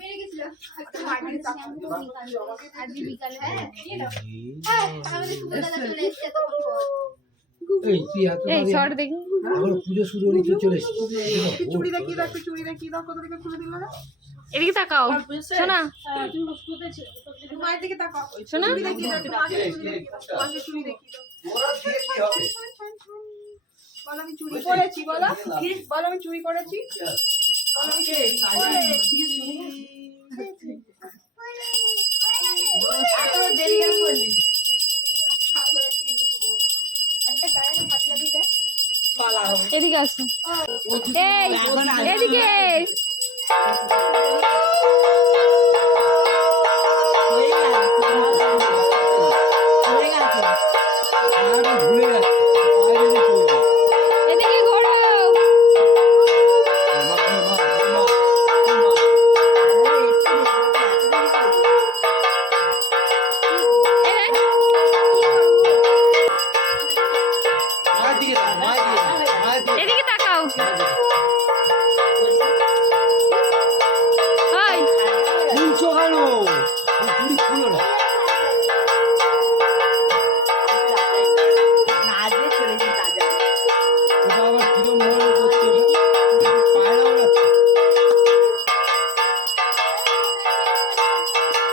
মেরে গেছিল আজকে বিকালে হ্যাঁ নিয়ে নাও। হ্যাঁ, আমাদের শুভ চলে এসেছে তখন এই তুই হাত এই শর্ট দেখি। আমার পুজো শুরু হলে চলে এসেছিস চুড়ি দেখিয়ে দাও একটু চুড়ি দেখিয়ে দাও কোথা থেকে খুলে দিল? না এদিকে তাকাও। শোনা। মায়ের দিকে তাকাও শোনা? চুড়ি মাকে চুড়ি দেখিয়ে বলো আমি চুরি করেছি বলো। বলো আমি চুরি করেছি এদিকে আসো। এই এদিকে ভুলে যাচ্ছে হাই চোখালো খুলো না